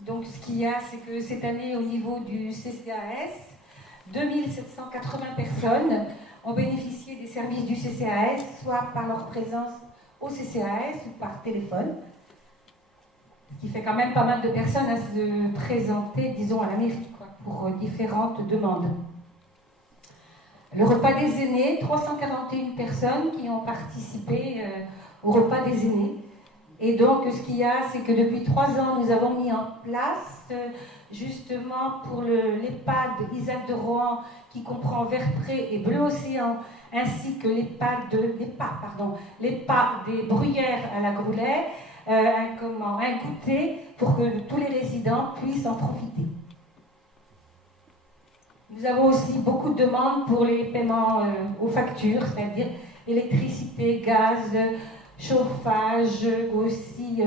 Donc ce qu'il y a, c'est que cette année, au niveau du CCAS, 2780 personnes ont bénéficié des services du CCAS, soit par leur présence au CCAS ou par téléphone, ce qui fait quand même pas mal de personnes à se présenter, disons, à la mairie, quoi, pour différentes demandes. Le repas des aînés, 341 personnes qui ont participé au repas des aînés. Et donc, ce qu'il y a, c'est que depuis 3 ans, nous avons mis en place, justement, pour l'EHPAD Isaac de Rohan, qui comprend Vert-Pré et Bleu-Océan, ainsi que l'EHPAD des Bruyères à la Groulay, un goûter pour que tous les résidents puissent en profiter. Nous avons aussi beaucoup de demandes pour les paiements aux factures, c'est-à-dire électricité, gaz, chauffage, aussi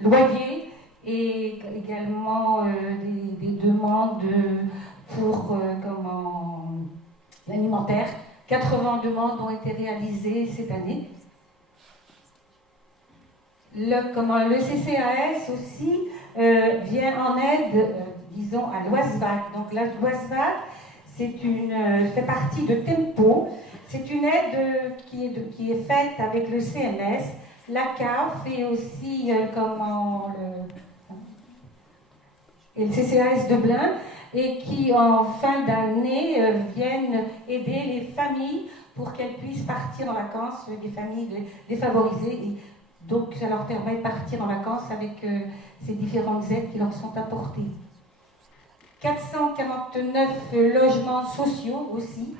loyer, et également des demandes pour l'alimentaire. 80 demandes ont été réalisées cette année. Le CCAS aussi vient en aide, disons, à l'OASVAC. Donc l'OASVAC, fait partie de Tempo. C'est une aide qui est faite avec le CNS, la CAF et aussi le CCAS de Blain, et qui en fin d'année viennent aider les familles pour qu'elles puissent partir en vacances, des familles défavorisées. Et donc ça leur permet de partir en vacances avec ces différentes aides qui leur sont apportées. 449 logements sociaux aussi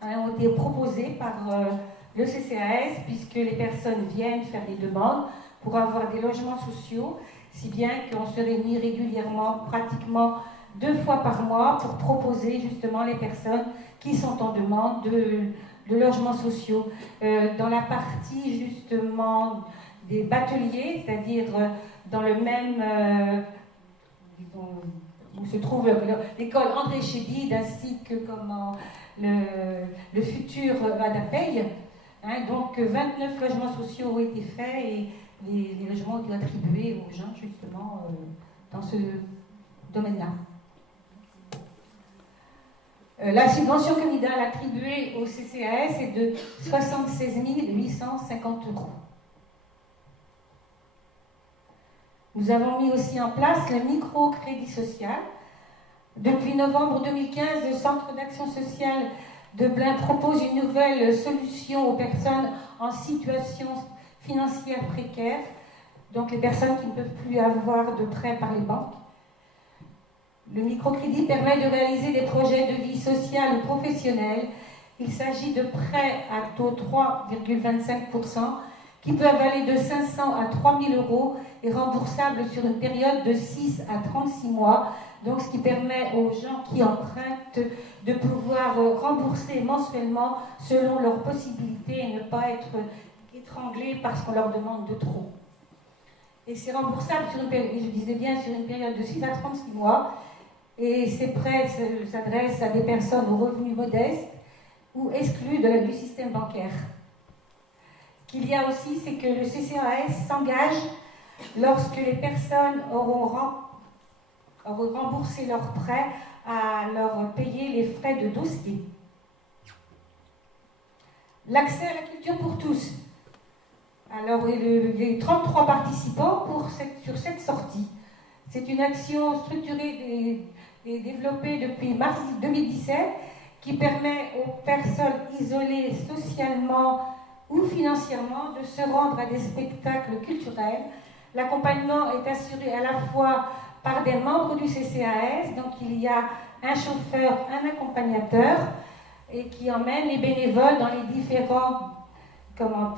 ont été proposés par le CCAS, puisque les personnes viennent faire des demandes pour avoir des logements sociaux, si bien qu'on se réunit régulièrement, pratiquement 2 fois par mois, pour proposer justement les personnes qui sont en demande de logements sociaux. Dans la partie justement des bateliers, c'est-à-dire dans le même... où se trouve l'école André Chédid, ainsi que le futur Adapey. Donc 29 logements sociaux ont été faits et les logements ont été attribués aux gens justement dans ce domaine-là. La subvention communale attribuée au CCAS est de 76 850 €. Nous avons mis aussi en place le microcrédit social. Depuis novembre 2015, le Centre d'action sociale de Blain propose une nouvelle solution aux personnes en situation financière précaire, donc les personnes qui ne peuvent plus avoir de prêts par les banques. Le microcrédit permet de réaliser des projets de vie sociale ou professionnelle. Il s'agit de prêts à taux 3,25%, qui peuvent aller de 500 à 3 000 € et remboursables sur une période de 6 à 36 mois. Donc, ce qui permet aux gens qui empruntent de pouvoir rembourser mensuellement selon leurs possibilités et ne pas être étranglés parce qu'on leur demande de trop. Et c'est remboursable sur une période, je disais bien, sur une période de 6 à 36 mois. Et ces prêts s'adressent à des personnes aux revenus modestes ou exclues du système bancaire. Ce qu'il y a aussi, c'est que le CCAS s'engage lorsque les personnes auront remboursé leurs prêts à leur payer les frais de dossier. L'accès à la culture pour tous. Alors, il y a eu 33 participants sur cette sortie. C'est une action structurée et développée depuis mars 2017 qui permet aux personnes isolées socialement ou financièrement de se rendre à des spectacles culturels. L'accompagnement est assuré à la fois par des membres du CCAS, donc il y a un chauffeur, un accompagnateur, et qui emmène les bénévoles dans les différents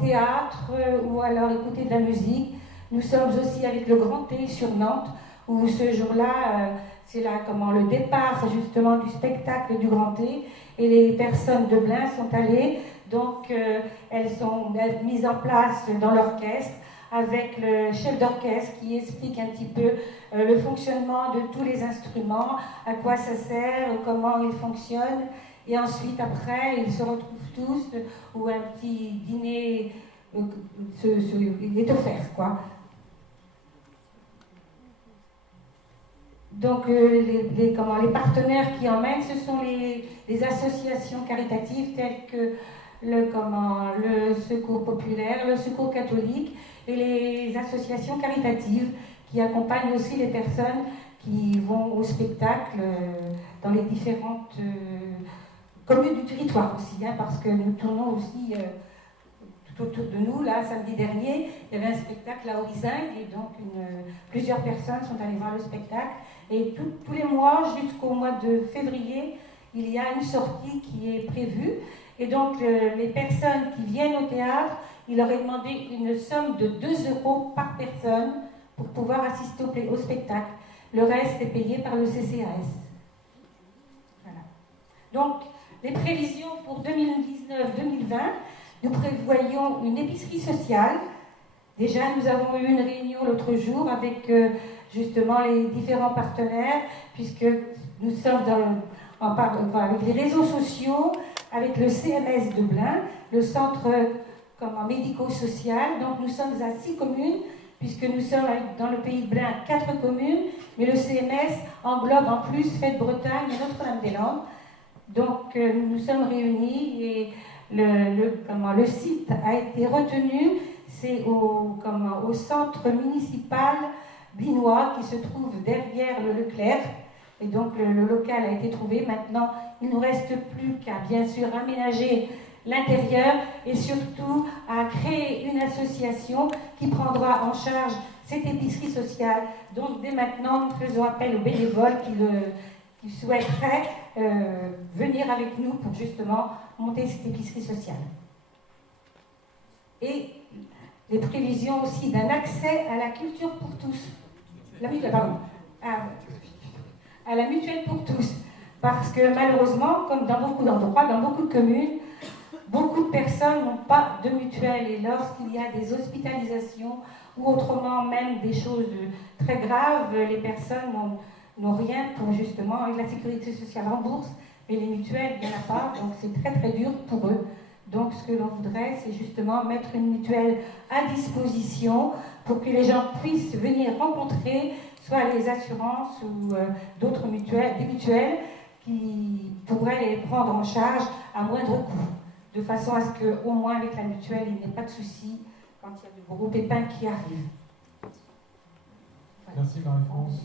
théâtres ou alors écouter de la musique. Nous sommes aussi avec le Grand T sur Nantes, où ce jour-là, c'est là le départ justement du spectacle du Grand T, et les personnes de Blain sont allées, donc elles sont mises en place dans l'orchestre, avec le chef d'orchestre qui explique un petit peu le fonctionnement de tous les instruments, à quoi ça sert, comment ils fonctionnent, et ensuite après ils se retrouvent tous, où un petit dîner est offert, quoi. Donc les partenaires qui emmènent, ce sont les associations caritatives telles que le Secours populaire, le Secours catholique et les associations caritatives qui accompagnent aussi les personnes qui vont au spectacle dans les différentes communes du territoire aussi, hein, parce que nous tournons aussi tout autour de nous. Là, samedi dernier, il y avait un spectacle à Orizingue et donc plusieurs personnes sont allées voir le spectacle. Et tous les mois, jusqu'au mois de février, il y a une sortie qui est prévue. Et donc, les personnes qui viennent au théâtre, il leur est demandé une somme de 2 € par personne pour pouvoir assister au spectacle. Le reste est payé par le CCAS. Voilà. Donc, les prévisions pour 2019-2020, nous prévoyons une épicerie sociale. Déjà, nous avons eu une réunion l'autre jour avec justement les différents partenaires, puisque nous sommes avec les réseaux sociaux, avec le CMS de Blain, le centre médico-social. Donc nous sommes à 6 communes, puisque nous sommes dans le pays de Blain 4 communes, mais le CMS englobe en plus Fête-Bretagne et Notre-Dame-des-Landes. Donc nous nous sommes réunis et le site a été retenu. C'est au centre municipal blinois qui se trouve derrière le Leclerc. Et donc le local a été trouvé. Maintenant, il ne nous reste plus qu'à bien sûr aménager l'intérieur et surtout à créer une association qui prendra en charge cette épicerie sociale. Donc dès maintenant, nous faisons appel aux bénévoles qui souhaiteraient venir avec nous pour justement monter cette épicerie sociale. Et les prévisions aussi d'un accès à la culture pour tous. À la mutuelle pour tous. Parce que malheureusement, comme dans beaucoup d'endroits, dans beaucoup de communes, beaucoup de personnes n'ont pas de mutuelle. Et lorsqu'il y a des hospitalisations ou autrement même des choses très graves, les personnes n'ont rien pour justement, et la sécurité sociale rembourse, mais les mutuelles, il n'y en a pas, donc c'est très très dur pour eux. Donc ce que l'on voudrait, c'est justement mettre une mutuelle à disposition pour que les gens puissent venir rencontrer soit les assurances ou d'autres mutuelles, des mutuelles qui pourraient les prendre en charge à moindre coût, de façon à ce qu'au moins avec la mutuelle, il n'y ait pas de souci quand il y a de gros pépins qui arrivent. Voilà. Merci Marie-France.